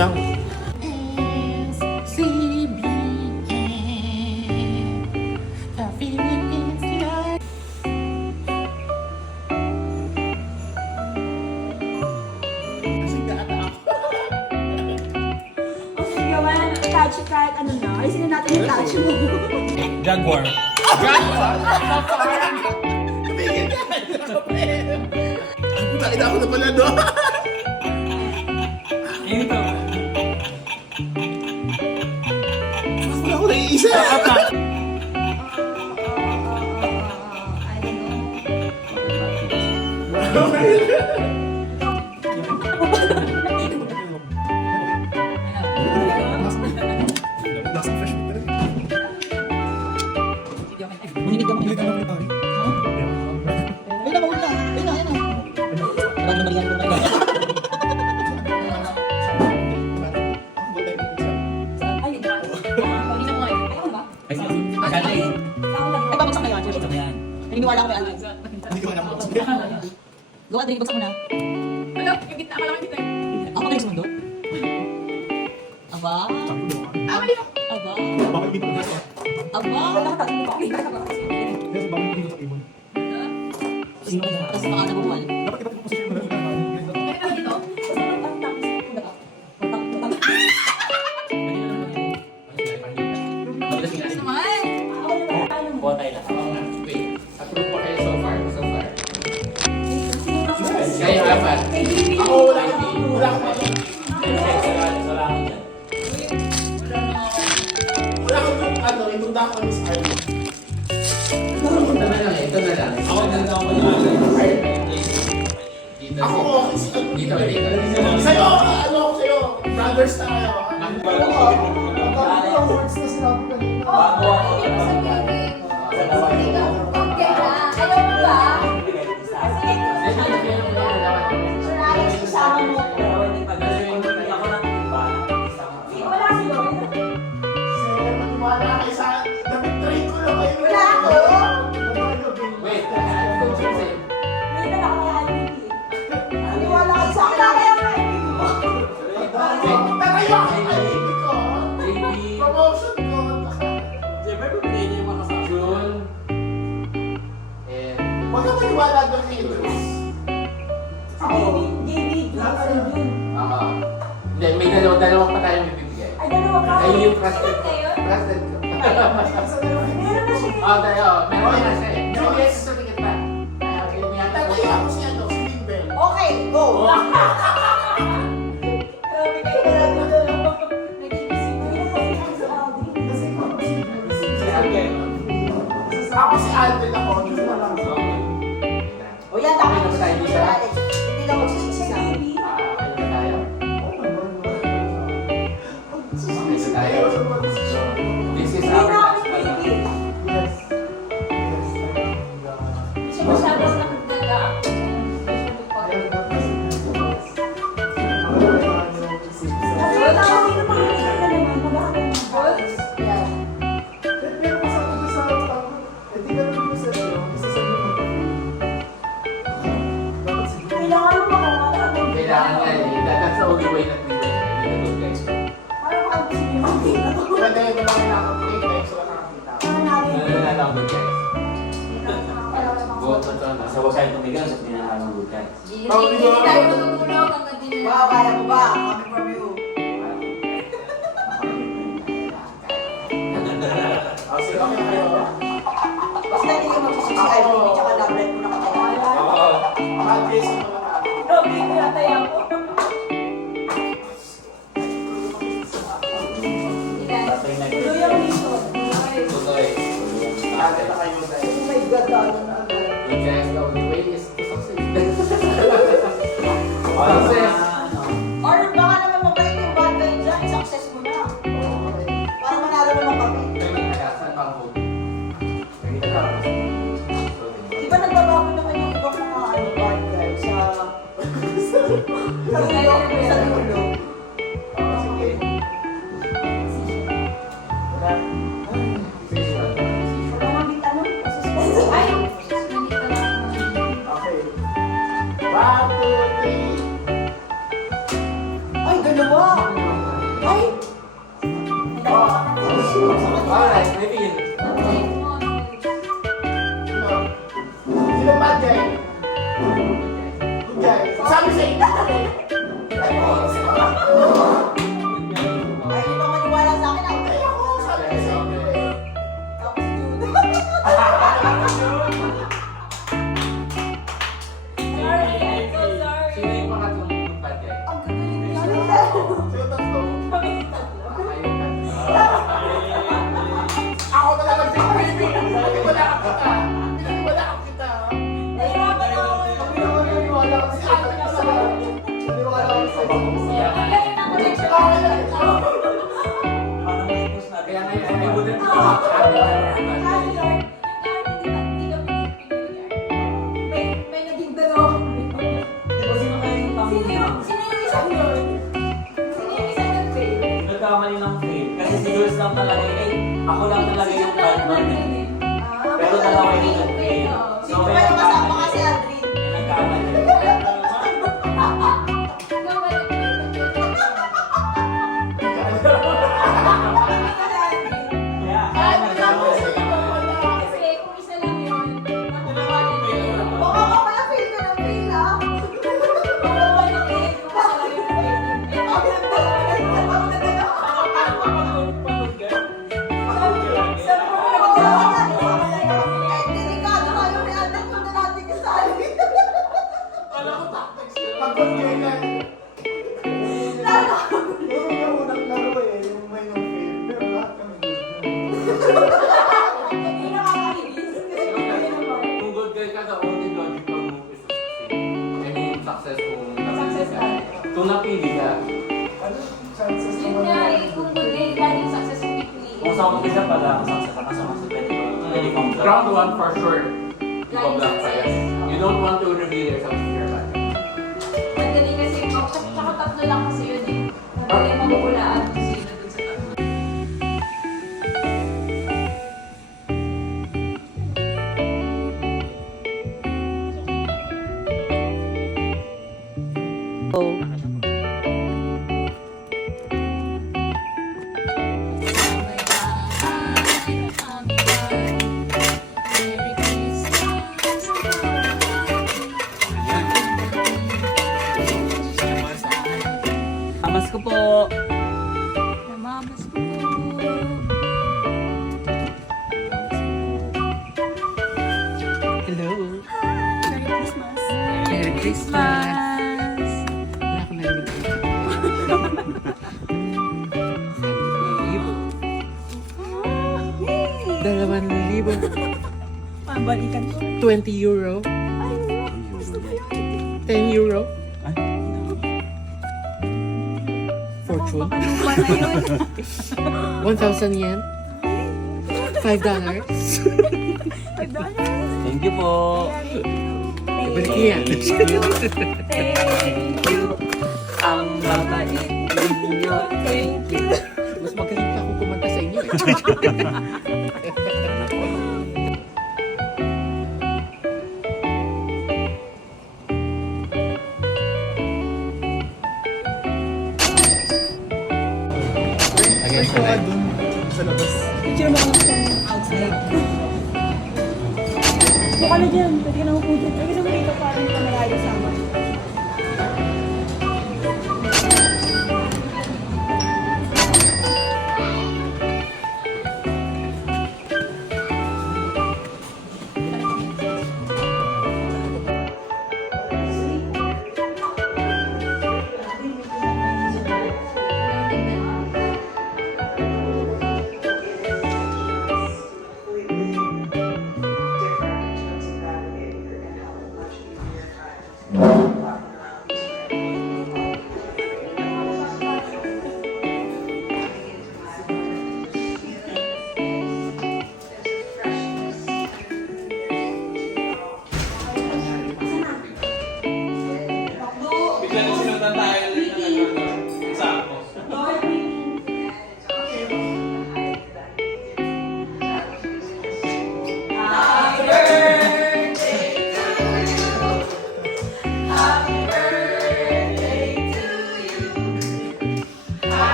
Lang. Kahit ano na, ayusin na natin yung touch mo. Jaguar. Jaguar? Nakita ko na pala doon. Ito. Wala ko naiisa. Naniniwala ko may ano. Hindi ko alam. Gawa, dali, bagsak mo na. Ano? Yung gitna, akala ko gitna yun. Ako kayo sa mundo? Aba? Mali ako. Aba? Bakit hindi ko nasa? Aba? Bakit hindi ko sa ibon? Tapos baka nabuwal. Dapat kita po position mo na. Kaya ka dito? Yes naman. Buwan tayo na. Wait, approve pa kayo so far? Kayo apat. Ako wala ka. Wala ka. Wala ka ano, itunda ko Miss Arlie. Ito na lang eh, ito na lang. Ako ganda ako yung Dito. Ako okay si Dito. Sa'yo, ano ako sa'yo? Brothers na kayo. Ang words na sinabi ko. bago ako. Wala kayo sa... Nag-train ko lang kayo. Wala ako. Wait, ano sa'yo? Naniniwala kayo sa akin. Tarayo ako kaibig ko. JB. Promotion ko. Siyempre, pipiliin niyo yung mga kasama. June. And... Huwag ka maniwala doon kay Idris. Hindi, may dalawa pa tayong bibigyan. Kayo yung trusted ko. Trusted ko. Tayo. Meron na siya eh. Meron na siya certificate pa. Tatayo ako siya no, si Bimbel. Okay, go! Ako si Alvin ako. O yan, Okay na ba tayo dito? Hindi na magsisisi na. Okay na tayo. Okay na tayo. This is our last one. Yes. Siya masyadong nakagaga. Pwede ko lang nakapagay, guys. Wala nakakita. Wala lang good guys. Buot na to na. Sa huwag tayo tumigang sa pinakalang good guys. Hindi tayo matutulog hanggang di na. Wow, kaya mo ba? Coming from you. Sige, okay kayo. Basta hindi ka magsisisi ay hindi tsaka labret mo nakatayo. Oo. Bad days yung mga natin. Robby, pinatay ako. Tatay na Tuloy ang mission. Tuloy. Kaya na kayo guys. Oh my God, ano na agad. Good guys, the only way is to succeed. Success. Or baka naman mabait yung bad guy dyan, success mo na. Para manalo naman kami. Di ba nagbabago naman yung ibang mga bad guy sa dulo? Sige. Ay, Okay. 1, 2, 3. Ay, dalawa! Ay! Alright, maybe yun. Sino bad guy? Good guy. Sabi sa inyo. Ay, hindi ba maniwala sa akin? Ay, Ay, ako. Sabi ko sa inyo eh. tapos yun. sorry. I'm so sorry. Sino yung pangatlong bad guy? Ang gagaling niya. Sino tatlo? Ako talaga si baby. Wala ka kita. Wala ka kita. Nahirapan ako. Wala ka si ate ka sa wala ka sa Nagaling ang connection. Parang may push na. Kaya ngayon, I wouldn't Kasi, Lord, hindi kami pinag-yard. May naging dalawang. Di ba sino kayo yung Sino yung isang yun? Sino yung isang nag-fail? nagkamali ng fail? Kasi si Jules lang talaga eh. Ako lang talaga yung bad man eh. Pero dalawa yung nag-fail. Sino ba yung kasama ka si Adrian? Yung nagkamali. Kaya nagkamali. Kasi kung isa lang yun, matutuwanan yun. Baka ka pala fail ka ng fail ah. Matutuwanan yun kung isa lang yun. Eh, problem talaga. Sa program, Ay, delikado tayo ni Adrian kung na natin kasali. Alam ko tactics nila. Pag good guy yan. Yung unang laro eh, yung may yung fail. Pero lahat kami good guy. hindi nakakainis. Kasi hindi naman. Kung good guy ka, the only logical move is to succeed. I mean, success kung Success ka. tayo. Kung napili ka. Ano chances Yun naman nga na- eh, kung good day, laging success yung pipiliin. Kung sa umpisa pa lang, success ako sa kasi pwede kong Round 1 for sure. Laging Ibablock ka yan. success. You don't want to reveal yourself to your bad. Madali kasi, tsaka tatlo lang kasi yun eh. Madali magulaan kung sino dun sa tatlo. Amas ko po. Namamas ko. Hello. Merry Christmas. Merry Christmas. Wala ko narinig ko. 2,000. Pambalikan ko. 20 euro. Ay, gusto ko yun. 10 euro. Ay, Fortune. Baka lupa na yun. 1,000 yen. $5. thank you po. Ibalik niya. Thank you. Ang babait ninyo. Thank you. Mas magaling pa ako kumanta sa inyo. siya nga dun sa labas. Picture mo ako sa outside. Mukha na dyan. Pwede ka na upo dyan. Pwede ka na dito parang ka malayo sa amin. Bigla na sinutan tayo ulit ng sakto.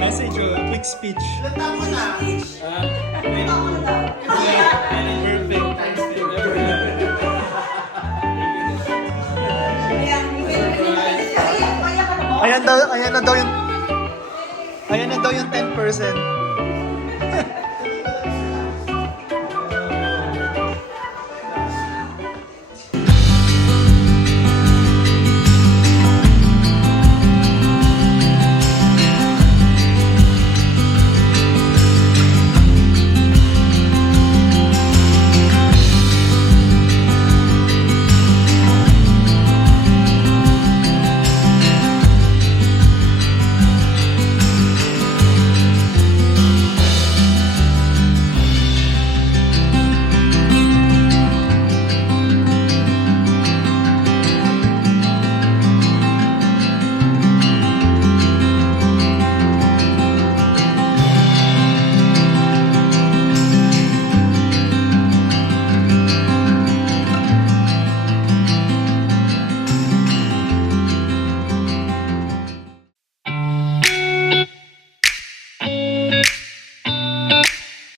Message o, quick speech. Perfect. Ayan na daw yung 10%.